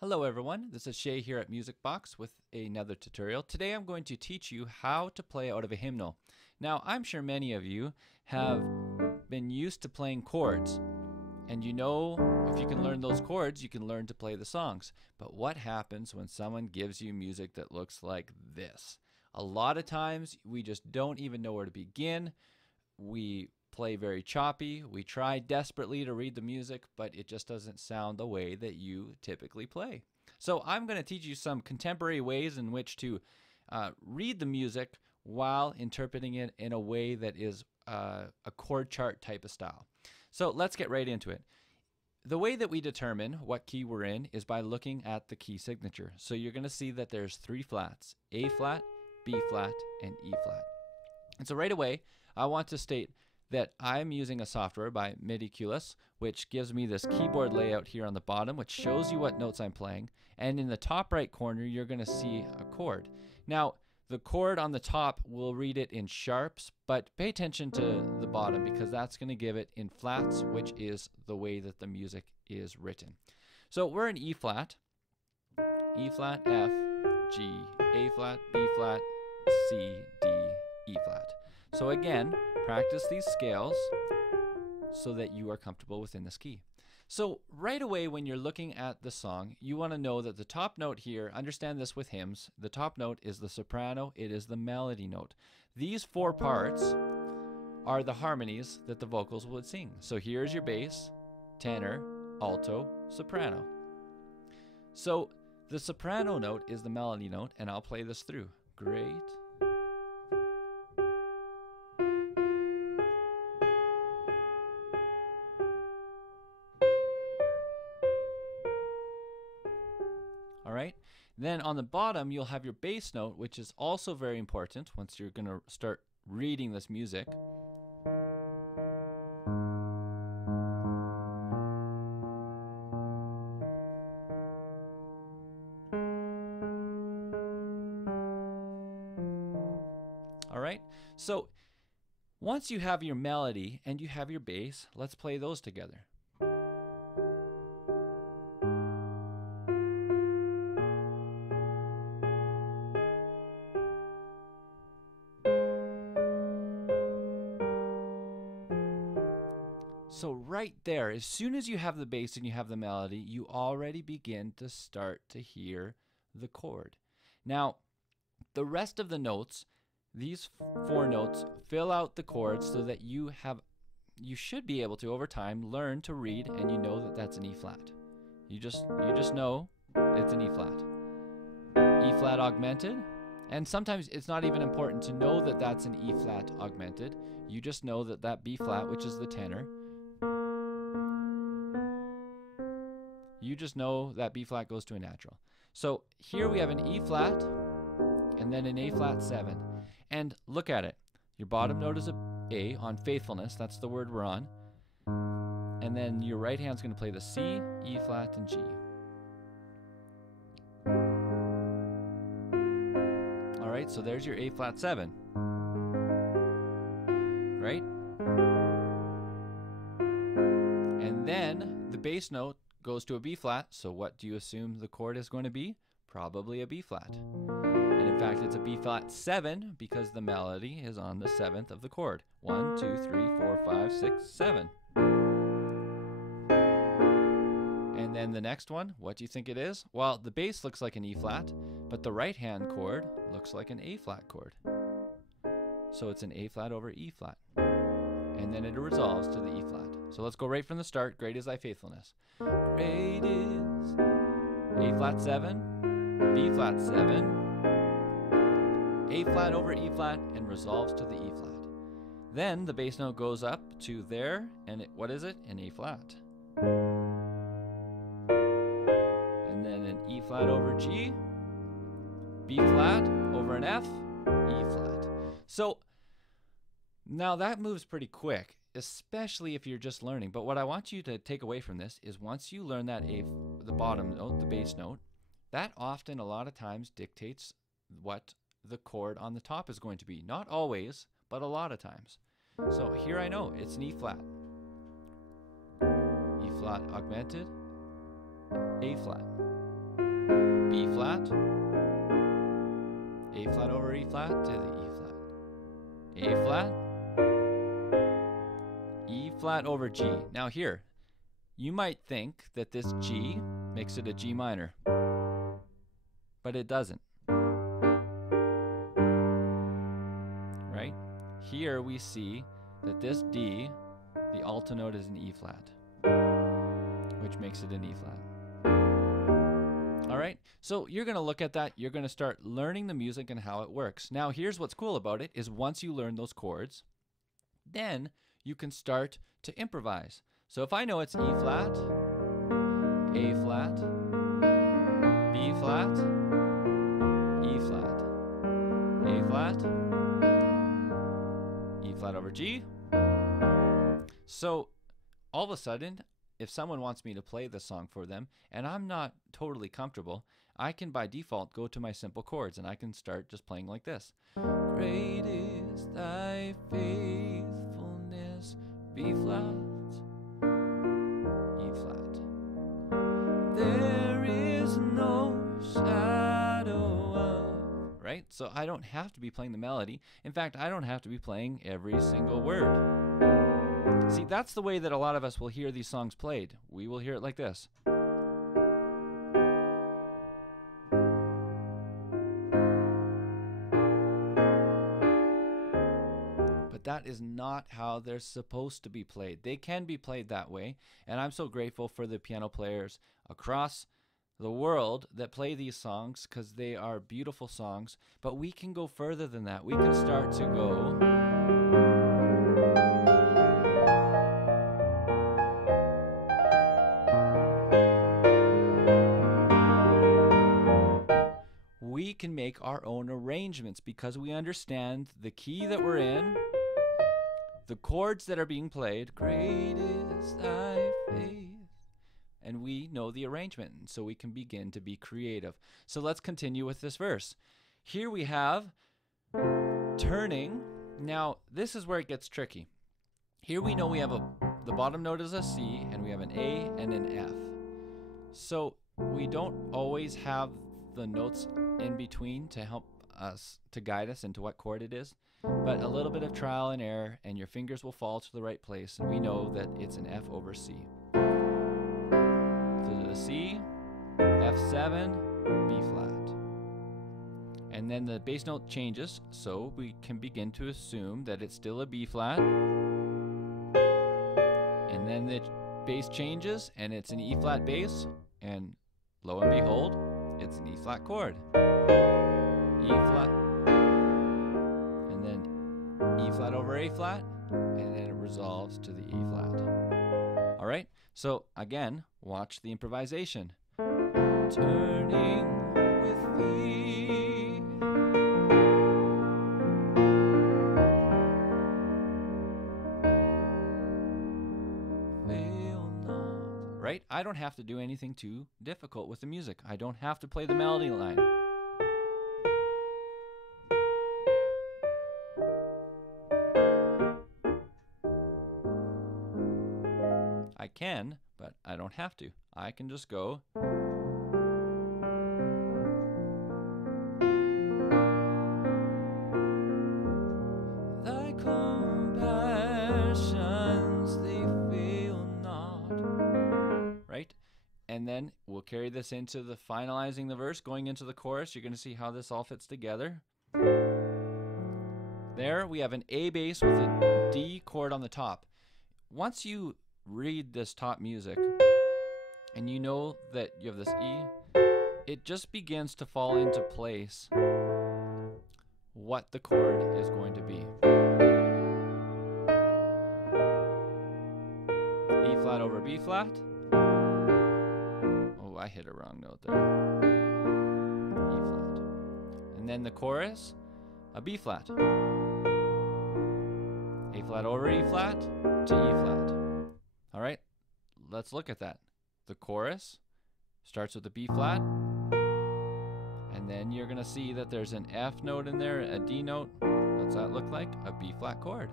Hello everyone, this is Shay here at Musicbox with another tutorial. Today I'm going to teach you how to play out of a hymnal. Now I'm sure many of you have been used to playing chords, and you know if you can learn those chords you can learn to play the songs. But what happens when someone gives you music that looks like this? A lot of times we just don't even know where to begin. We play very choppy. We try desperately to read the music, but it just doesn't sound the way that you typically play. So I'm going to teach you some contemporary ways in which to read the music while interpreting it in a way that is a chord chart type of style. So let's get right into it. The way that we determine what key we're in is by looking at the key signature. So you're going to see that there's three flats: A flat, B flat, and E flat. And so right away, I want to state that I'm using a software by Musicbox, which gives me this keyboard layout here on the bottom, which shows you what notes I'm playing. And in the top right corner, you're going to see a chord. Now, the chord on the top will read it in sharps, but pay attention to the bottom because that's going to give it in flats, which is the way that the music is written. So we're in E flat, F, G, A flat, B flat, C, D, E flat. So again, practice these scales so that you are comfortable within this key. So right away when you're looking at the song, you want to know that the top note here, understand this with hymns, the top note is the soprano, it is the melody note. These four parts are the harmonies that the vocals would sing. So here's your bass, tenor, alto, soprano. So the soprano note is the melody note, and I'll play this through. Great. Alright, then on the bottom you'll have your bass note, which is also very important once you're going to start reading this music. Alright, so once you have your melody and you have your bass, let's play those together. So right there, as soon as you have the bass and you have the melody, you already begin to start to hear the chord. Now, the rest of the notes, these four notes, fill out the chords so that you should be able to, over time, learn to read, and you know that that's an E flat. You just know it's an E flat. E flat augmented, and sometimes it's not even important to know that that's an E flat augmented. You just know that that B flat, which is the tenor, you just know that B flat goes to a natural. So here we have an E flat and then an A flat 7. And look at it. Your bottom note is a A on faithfulness. That's the word we're on. And then your right hand's going to play the C, E flat, and G. All right, so there's your A flat 7. Right? And then the bass note goes to a B flat, so what do you assume the chord is going to be? Probably a B flat. And in fact, it's a B flat 7 because the melody is on the 7th of the chord. 1, 2, 3, 4, 5, 6, 7. And then the next one, what do you think it is? Well, the bass looks like an E flat, but the right hand chord looks like an A flat chord. So it's an A flat over E flat. And then it resolves to the E flat. So let's go right from the start. Great is thy faithfulness. Great is A flat 7, B flat 7, A flat over E flat, and resolves to the E flat. Then the bass note goes up to there, and what is it? An A flat. And then an E flat over G, B flat over an F, E flat. So now that moves pretty quick, especially if you're just learning. But what I want you to take away from this is once you learn that the bottom note, the bass note, that often a lot of times dictates what the chord on the top is going to be. Not always, but a lot of times. So here I know it's an E flat. E flat augmented, A flat. B flat, A flat over E flat to the E flat, A flat, E flat over G. Now here, you might think that this G makes it a G minor, but it doesn't. Right? Here we see that this D, the alto note, is an E flat, which makes it an E flat. All right, so you're going to look at that. You're going to start learning the music and how it works. Now, here's what's cool about it is once you learn those chords, then you can start to improvise. So if I know it's E flat, A flat, B flat, E flat, A flat, E flat over G. So all of a sudden, if someone wants me to play this song for them and I'm not totally comfortable, I can by default go to my simple chords and I can start just playing like this. Great is thy faithfulness, B flat, E flat. There is no shadow of, right? So I don't have to be playing the melody. In fact, I don't have to be playing every single word. See, that's the way that a lot of us will hear these songs played. We will hear it like this. But that is not how they're supposed to be played. They can be played that way, and I'm so grateful for the piano players across the world that play these songs because they are beautiful songs, but we can go further than that. We can start to go... We can make our own arrangements because we understand the key that we're in, the chords that are being played, great is thy faith, and we know the arrangement, so we can begin to be creative. So let's continue with this verse. Here we have turning. Now, this is where it gets tricky. Here we know we have the bottom note is a C, and we have an A and an F. So we don't always have the notes in between to help us, to guide us into what chord it is, but a little bit of trial and error and your fingers will fall to the right place, and we know that it's an F over C. To the C, F7, B flat. And then the bass note changes, so we can begin to assume that it's still a B flat. And then the bass changes and it's an E flat bass, and lo and behold, it's an E flat chord. E flat, and then E flat over A flat, and then it resolves to the E flat. All right, so again, watch the improvisation. Turning with thee, fail not. Right? I don't have to do anything too difficult with the music. I don't have to play the melody line. I can, but I don't have to. I can just go. Thy compassions, they fail not. Right? And then we'll carry this into the finalizing the verse, going into the chorus. You're going to see how this all fits together. There we have an A bass with a D chord on the top. Once you read this top music and you know that you have this E, it just begins to fall into place what the chord is going to be. E flat over B flat. Oh, I hit a wrong note there. E flat. And then the chorus, a B flat. A flat over E flat to E flat. All right, let's look at that. The chorus starts with a B flat, and then you're going to see that there's an F note in there, a D note. What's that look like? A B flat chord.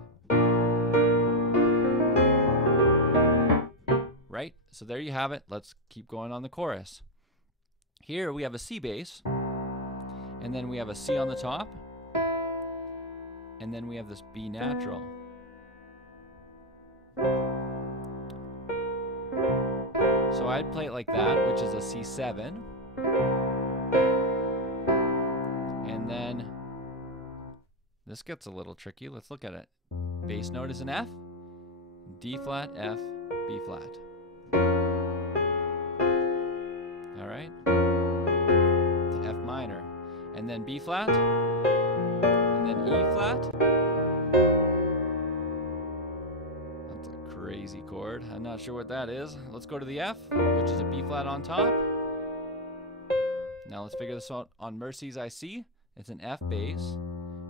Right? So there you have it. Let's keep going on the chorus. Here we have a C bass, and then we have a C on the top, and then we have this B natural. So I'd play it like that, which is a C7. And then this gets a little tricky. Let's look at it. Bass note is an F, D flat, F, B flat. All right. To F minor. And then B flat, and then E flat. That's a crazy chord. I'm not sure what that is. Let's go to the F, which is a B flat on top. Now let's figure this out on Mercies I See. It's an F bass,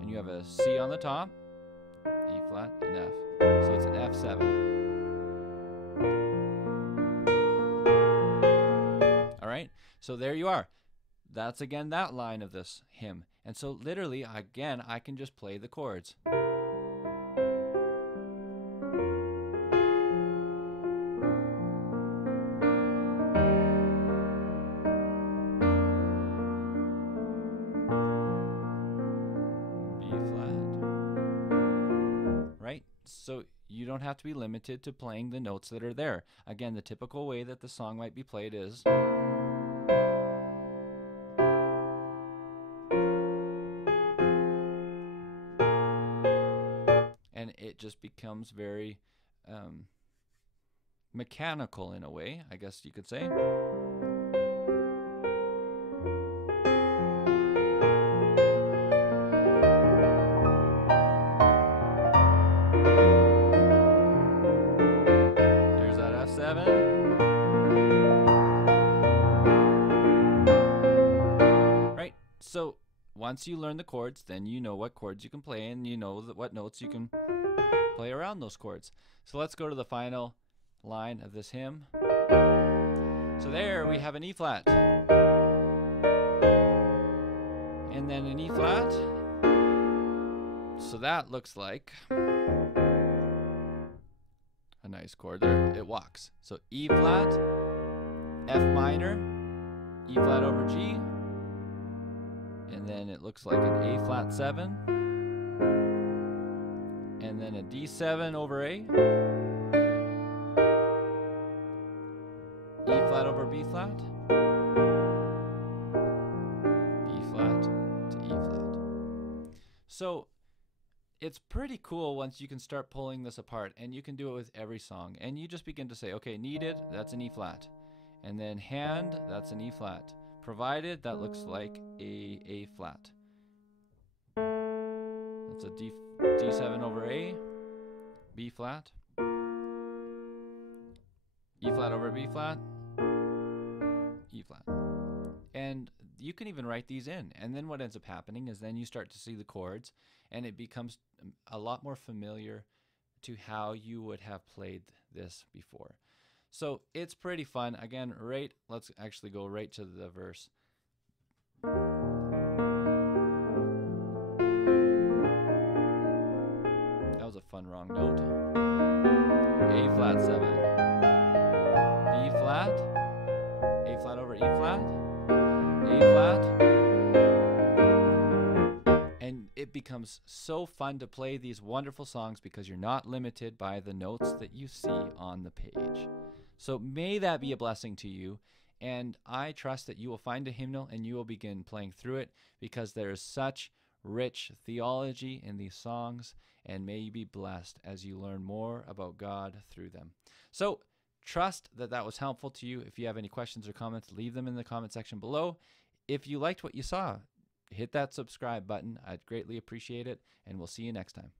and you have a C on the top, E flat, and F. So it's an F7. All right, so there you are. That's again that line of this hymn. And so literally, again, I can just play the chords. Right? So you don't have to be limited to playing the notes that are there. Again, the typical way that the song might be played is, and it just becomes very mechanical in a way, I guess you could say. Right? So once you learn the chords, then you know what chords you can play, and you know what notes you can play around those chords. So let's go to the final line of this hymn. So there we have an E flat, and then an E flat. So that looks like a nice chord there. It walks. So E flat, F minor, E flat over G, and then it looks like an A flat 7, and then a D7 over A, E flat over B flat, B flat to E flat. So it's pretty cool once you can start pulling this apart, and you can do it with every song. And you just begin to say, okay, needed, that's an E flat. And then hand, that's an E flat. Provided, that looks like A flat. That's a D7 over A, B flat, E flat over B flat, E flat. And you can even write these in. And then what ends up happening is then you start to see the chords, and it becomes a lot more familiar to how you would have played this before. So it's pretty fun. Again, let's actually go right to the verse. That was a fun wrong note. A flat 7, B flat, A flat over E flat, A flat, and it becomes so fun to play these wonderful songs because you're not limited by the notes that you see on the page. So may that be a blessing to you, and I trust that you will find a hymnal and you will begin playing through it, because there is such rich theology in these songs, and may you be blessed as you learn more about God through them. So trust that that was helpful to you. If you have any questions or comments, leave them in the comment section below. If you liked what you saw, hit that subscribe button. I'd greatly appreciate it, and we'll see you next time.